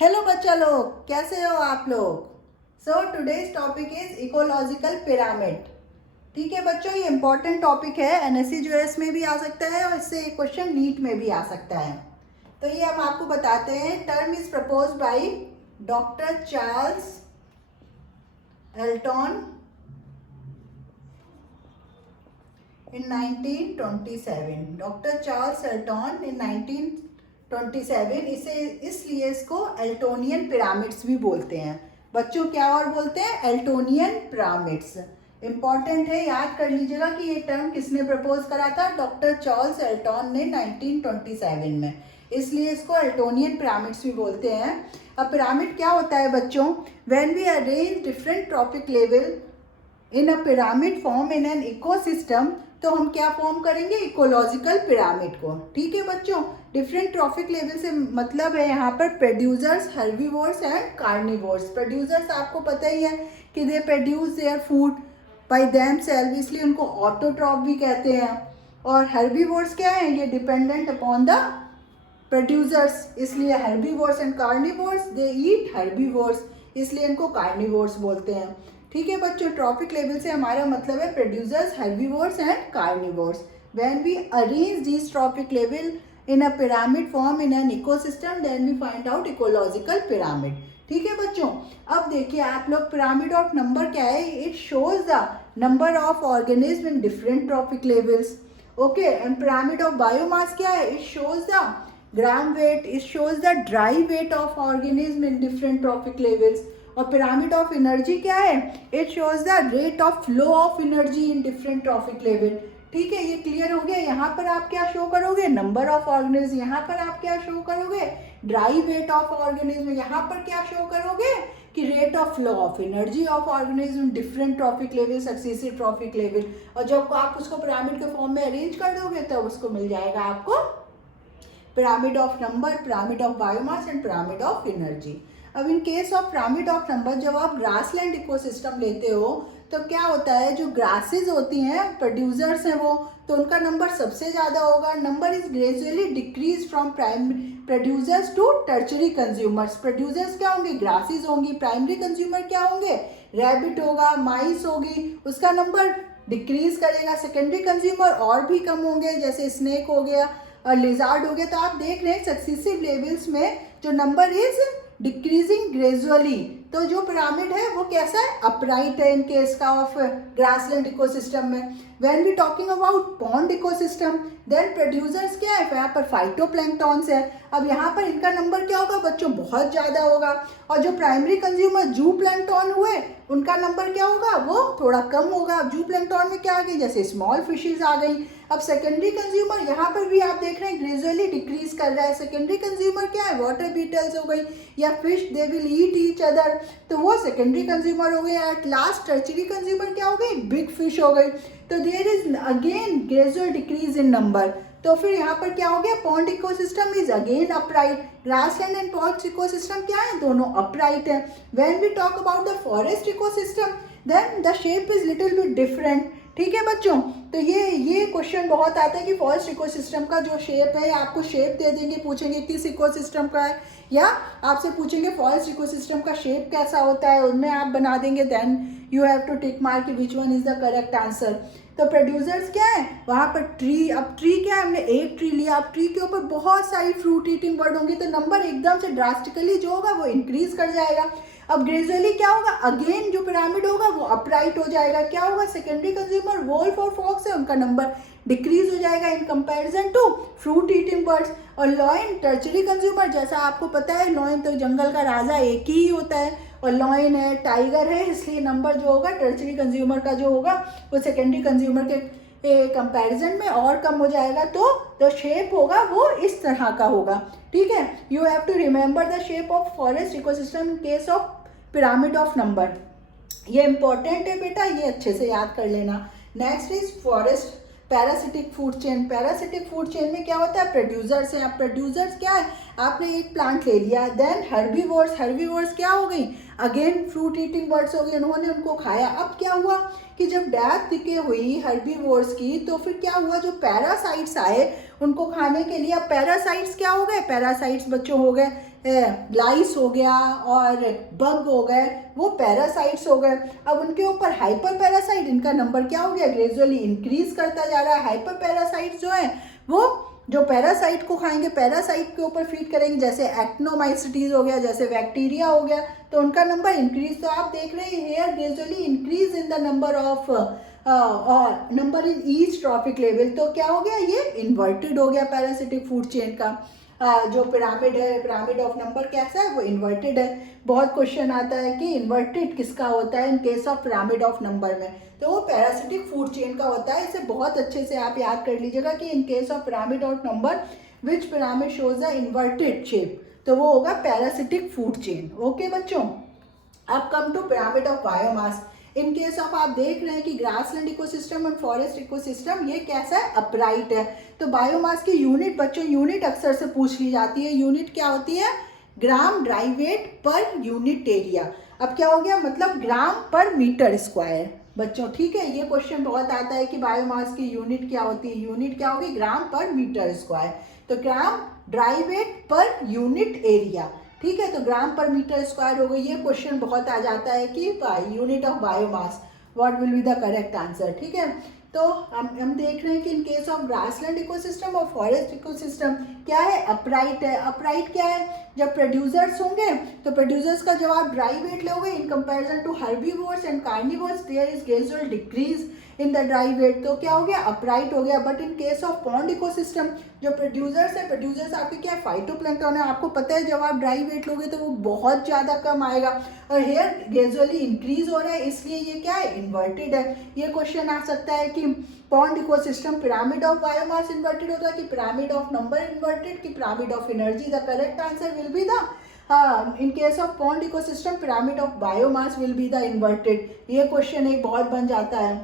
Hello बच्चा लोग, कैसे हो आप लोग। So today's topic is ecological pyramid. ठीक है बच्चों, ये इंपॉर्टेंट टॉपिक है। एनएससी यूएस में भी आ सकता है और इससे एक क्वेश्चन नीट में भी आ सकता है। तो ये हम आपको बताते हैं। Term is propose by doctor Charles Elton in 1927। Doctor Charles Elton in 1927। इसे इसलिए इसको एल्टोनियन पिरामिड्स भी बोलते हैं बच्चों। क्या और बोलते हैं? एल्टोनियन पिरामिड्स। इंपॉर्टेंट है, याद कर लीजिएगा कि ये टर्म किसने प्रपोज करा था? डॉक्टर चार्ल्स एल्टन ने 1927 में। इसलिए इसको एल्टोनियन पिरामिड्स भी बोलते हैं। अब पिरामिड क्या होता है बच्चों? When we arrange different trophic level in a pyramid form in an ecosystem, तो हम क्या फॉर्म करेंगे? इकोलॉजिकल पिरामिड को। ठीक है बच्चों, डिफरेंट ट्रॉफिक लेवल से मतलब है यहाँ पर producers, herbivores and carnivores. Producers आपको पता ही है कि they produce their food by themself, इसलिए उनको ऑटोट्रॉफ भी कहते हैं। और हर्बीवोर्स क्या है? ये डिपेंडेंट अपॉन द प्रोड्यूसर्स, इसलिए herbivores and carnivores, they eat herbivores, इसलिए इनको कार्निवोर्स बोलते हैं। ठीक है बच्चों, ट्रॉपिक लेवल से हमारा मतलब है producers, herbivores and carnivores. When we arrange this trophic level in a pyramid form in an ecosystem, then we find out ecological pyramid. ठीक है बच्चों, अब देखिए आप लोग, पिरामिड ऑफ नंबर क्या है? It shows the number of organism in different trophic levels. Okay, and pyramid of biomass क्या है? It shows the gram weight, it shows the dry weight of organism in different trophic levels. और pyramid of energy क्या है? It shows the rate of flow of energy in different trophic level. ठीक है, ये clear हो गया। यहाँ पर आप क्या शो करोगे? Number of organism. यहाँ पर आप क्या शो करोगे? Dry weight of organism. यहाँ पर क्या शो करोगे? कि rate of flow of energy of organism different trophic level, successive trophic level. और जब आप उसको पिरामिड के फॉर्म में अरेंज कर दोगे तब उसको मिल जाएगा आपको pyramid of number, pyramid of biomass and pyramid of energy. अब in case of pyramid of number, जब आप ग्रासलैंड इकोसिस्टम लेते हो तो क्या होता है? जो ग्रासेस होती हैं, प्रोड्यूसर्स हैं वो, तो उनका नंबर सबसे ज़्यादा होगा। Number is gradually decrease from producers to tertiary consumers. Producers क्या होंगे? ग्रासेस होंगी। प्राइमरी कंज्यूमर क्या होंगे? रैबिट होगा, माइस होगी, उसका नंबर डिक्रीज करेगा। सेकेंडरी कंज्यूमर और भी कम होंगे, जैसे स्नेक हो गया और लिजार्ड हो गया। तो आप देख रहे हैं सक्सेसिव लेवल्स में जो नंबर इज डिक्रीजिंग ग्रेजुअली। तो जो पिरामिड है वो कैसा है? अपराइट है इन केस का ऑफ ग्रासलैंड इकोसिस्टम में। When we talking about pond ecosystem, then producers क्या है? यहाँ पर फाइटोप्लैंक्टॉन्स है। अब यहाँ पर इनका नंबर क्या होगा बच्चों? बहुत ज़्यादा होगा। और जो प्राइमरी कंज्यूमर जू प्लैंक्टॉन हुए, उनका नंबर क्या होगा? वो थोड़ा कम होगा। अब जू प्लैंक्टॉन में क्या आ गई? जैसे स्मॉल फिशेज आ गई। अब सेकेंडरी कंज्यूमर यहाँ पर भी आप देख रहे हैं ग्रेजुअली डिक्रीज कर रहा है। सेकेंडरी कंज्यूमर क्या है? वाटर बीटल्स हो गई या fish, they will eat each other, तो वो सेकेंडरी कंज्यूमर हो गए। एट लास्ट टर्चरी कंज्यूमर क्या हो गई? बिग फिश हो गई। तो there is again gradual decrease in number. तो फिर यहाँ पर क्या हो गया? Pond ecosystem is again upright. Grassland and pond ecosystem क्या है? दोनों अपराइट है। When we talk about the forest ecosystem, then the shape is little bit different. ठीक है बच्चों, तो ये क्वेश्चन बहुत आता है कि फॉरेस्ट इकोसिस्टम का जो शेप है, आपको शेप दे देंगे, पूछेंगे किस इकोसिस्टम का है, या आपसे पूछेंगे फॉरेस्ट इकोसिस्टम का शेप कैसा होता है, उनमें आप बना देंगे। Then you have to tick mark which one is the correct answer. तो प्रोड्यूसर्स क्या है? वहाँ पर ट्री। अब ट्री क्या है? हमने एक ट्री लिया। अब ट्री के ऊपर बहुत सारी फ्रूट ईटिंग बर्ड होंगी, तो नंबर एकदम से ड्रास्टिकली जो होगा वो इंक्रीज कर जाएगा। अब ग्रेजुअली क्या होगा? अगेन जो पिरामिड होगा वो अपराइट हो जाएगा। क्या होगा? सेकेंडरी कंज्यूमर वोल्फ और फॉक्स है, उनका नंबर डिक्रीज हो जाएगा in comparison to fruit eating birds. और लॉयन टर्चरी कंज्यूमर, जैसा आपको पता है लॉयन तो जंगल का राजा एक ही होता है, और लॉयन है, टाइगर है, इसलिए नंबर जो होगा टर्चरी कंज्यूमर का जो होगा वो सेकेंडरी कंज्यूमर के कंपैरिजन में और कम हो जाएगा। तो द शेप होगा वो इस तरह का होगा। ठीक है, you have to remember the shape of forest ecosystem in case of pyramid of number. ये इंपॉर्टेंट है बेटा, ये अच्छे से याद कर लेना। Next is forest parasitic food chain. Parasitic food chain में क्या होता है? प्रोड्यूसर्स हैं। अब प्रोड्यूसर्स क्या है? आपने एक प्लांट ले लिया, देन हर्बीवोर्स। हर्बीवोर्स क्या हो गई? अगेन फ्रूट ईटिंग बर्ड्स हो गए, उन्होंने उनको खाया। अब क्या हुआ कि जब डेथ के हुई हर्बीवोर्स की, तो फिर क्या हुआ? जो पैरासाइट्स आए उनको खाने के लिए। अब पैरासाइट्स क्या हो गए? पैरासाइट्स बच्चों हो गए लाइस हो गया और बग हो गए, वो पैरासाइट्स हो गए। अब उनके ऊपर हाइपर पैरासाइट, इनका नंबर क्या हो गया, ग्रेजुअली इंक्रीज करता जा रहा है। हाइपर पैरासाइट्स जो है वो जो पैरासाइट को खाएंगे, पैरासाइट के ऊपर फीड करेंगे, जैसे एक्टिनोमाइसीटीज हो गया, जैसे बैक्टीरिया हो गया, तो उनका नंबर इंक्रीज। तो आप देख रहे हैं here gradually increase in the number of number in each trophic level. तो क्या हो गया, ये इन्वर्टेड हो गया पैरासिटिक फूड चेन का। जो पिरामिड है, पिरामिड ऑफ नंबर कैसा है, वो इन्वर्टेड है। बहुत क्वेश्चन आता है कि इन्वर्टेड किसका होता है in case of pyramid of number में, तो वो पैरासिटिक फूड चेन का होता है। इसे बहुत अच्छे से आप याद कर लीजिएगा कि in case of pyramid of number which pyramid shows the inverted shape, तो वो होगा पैरासिटिक फूड चेन। ओके बच्चों, अब come to pyramid of biomass. In case of आप देख रहे हैं कि ग्रासलैंड इकोसिस्टम और फॉरेस्ट इकोसिस्टम ये कैसा है, अपराइट है। तो बायोमास की यूनिट बच्चों, यूनिट अक्सर से पूछ ली जाती है। यूनिट क्या होती है, gram dry weight per unit area. अब क्या हो गया, मतलब ग्राम पर मीटर स्क्वायर बच्चों, ठीक है। ये क्वेश्चन बहुत आता है कि बायोमास की यूनिट क्या होती है, यूनिट क्या होगी, ग्राम पर मीटर स्क्वायर। तो gram dry weight per unit area, ठीक है। तो ग्राम पर मीटर स्क्वायर हो गई। ये क्वेश्चन बहुत आ जाता है कि unit of biomass, what will be the correct answer, ठीक है। तो हम देख रहे हैं कि in case of grassland ecosystem और फॉरेस्ट इकोसिस्टम क्या है, अपराइट है। अपराइट क्या है, जब प्रोड्यूसर्स होंगे तो प्रोड्यूसर्स का जब आप ड्राई वेट लोगे in comparison to herbivores and carnivores, there is gradual decrease in the dry weight, तो क्या हो गया, अपराइट हो गया। But in case of pond ecosystem, जो प्रोड्यूसर्स है, प्रोड्यूसर्स आपके क्या है, फाइटोप्लैंक्टन है। आपको पता है जब आप ड्राई वेट लोगे तो वो बहुत ज़्यादा कम आएगा, और हेयर ग्रेजुअली इंक्रीज हो रहा है, इसलिए ये क्या है, इन्वर्टेड है। ये क्वेश्चन आ सकता है कि pond ecosystem pyramid of biomass inverted होता है कि पिरामिड ऑफ नंबर इन्वर्टेड, कि pyramid of energy. The correct answer will be the in case of pond ecosystem pyramid of biomass will be the inverted. ये question एक बहुत बन जाता है,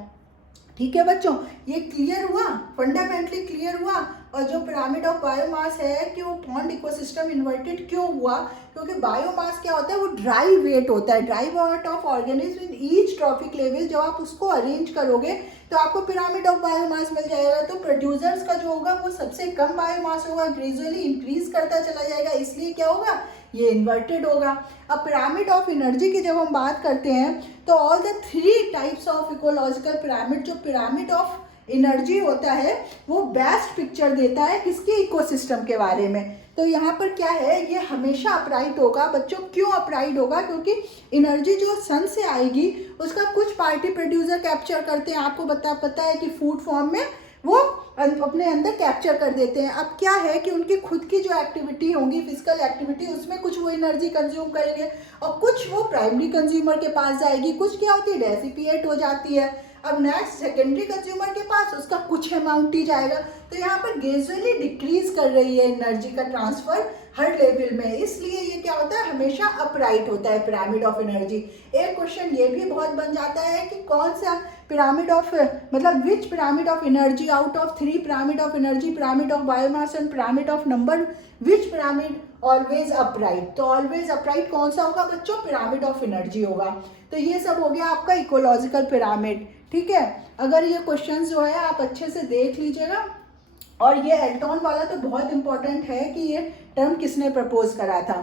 ठीक है बच्चों। ये क्लियर हुआ, फंडामेंटली क्लियर हुआ। और जो पिरामिड ऑफ बायोमास है कि वो पॉन्ड इकोसिस्टम इन्वर्टेड क्यों हुआ, क्योंकि बायोमास क्या होता है, वो ड्राई वेट होता है, dry weight of organism in each trophic level. जब आप उसको अरेंज करोगे तो आपको पिरामिड ऑफ बायोमास मिल जाएगा। तो प्रोड्यूसर्स का जो होगा वो सबसे कम बायोमास होगा, ग्रेजुअली इंक्रीज करता चला जाएगा, इसलिए क्या होगा, ये इन्वर्टेड होगा। अब पिरामिड ऑफ एनर्जी की जब हम बात करते हैं तो all the 3 types of ecological pyramid, जो पिरामिड ऑफ एनर्जी होता है वो बेस्ट पिक्चर देता है किसके, इकोसिस्टम के बारे में। तो यहाँ पर क्या है, ये हमेशा अपराइट होगा बच्चों। क्यों अपराइट होगा, क्योंकि एनर्जी जो सन से आएगी उसका कुछ पार्टी प्रोड्यूसर कैप्चर करते हैं। आपको पता है कि फूड फॉर्म में वो अपने अंदर कैप्चर कर देते हैं। अब क्या है कि उनकी खुद की जो एक्टिविटी होंगी, फिजिकल एक्टिविटी, उसमें कुछ वो एनर्जी कंज्यूम करेंगे और कुछ वो प्राइमरी कंज्यूमर के पास जाएगी, कुछ क्या होती है, डेसिपिएट हो जाती है। अब नेक्स्ट सेकेंडरी कंज्यूमर के पास उसका कुछ अमाउंट ही जाएगा। तो यहाँ पर ग्रेजुअली डिक्रीज कर रही है एनर्जी का ट्रांसफर हर लेवल में, इसलिए ये क्या होता है, हमेशा अपराइट होता है पिरामिड ऑफ एनर्जी। एक क्वेश्चन ये भी बहुत बन जाता है कि कौन सा पिरामिड ऑफ, मतलब which pyramid of energy out of 3 pyramid of energy, pyramid of biomass and pyramid of number, which pyramid always upright. तो ऑलवेज अपराइट कौन सा होगा बच्चों, पिरामिड ऑफ एनर्जी होगा। तो ये सब हो गया आपका इकोलॉजिकल पिरामिड, ठीक है। अगर ये क्वेश्चन जो है आप अच्छे से देख लीजिएगा। और ये एल्टॉन वाला तो बहुत इंपॉर्टेंट है कि ये टर्म किसने प्रपोज करा था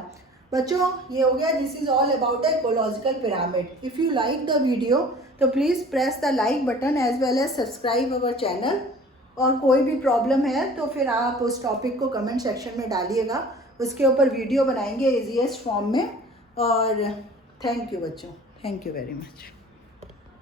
बच्चों। ये हो गया, this is all about the ecological pyramid. If you like the video तो please press the like button as well as subscribe our channel. और कोई भी प्रॉब्लम है तो फिर आप उस टॉपिक को कमेंट सेक्शन में डालिएगा, उसके ऊपर वीडियो बनाएंगे ईजीएस्ट फॉर्म में। और थैंक यू बच्चों, थैंक यू वेरी मच।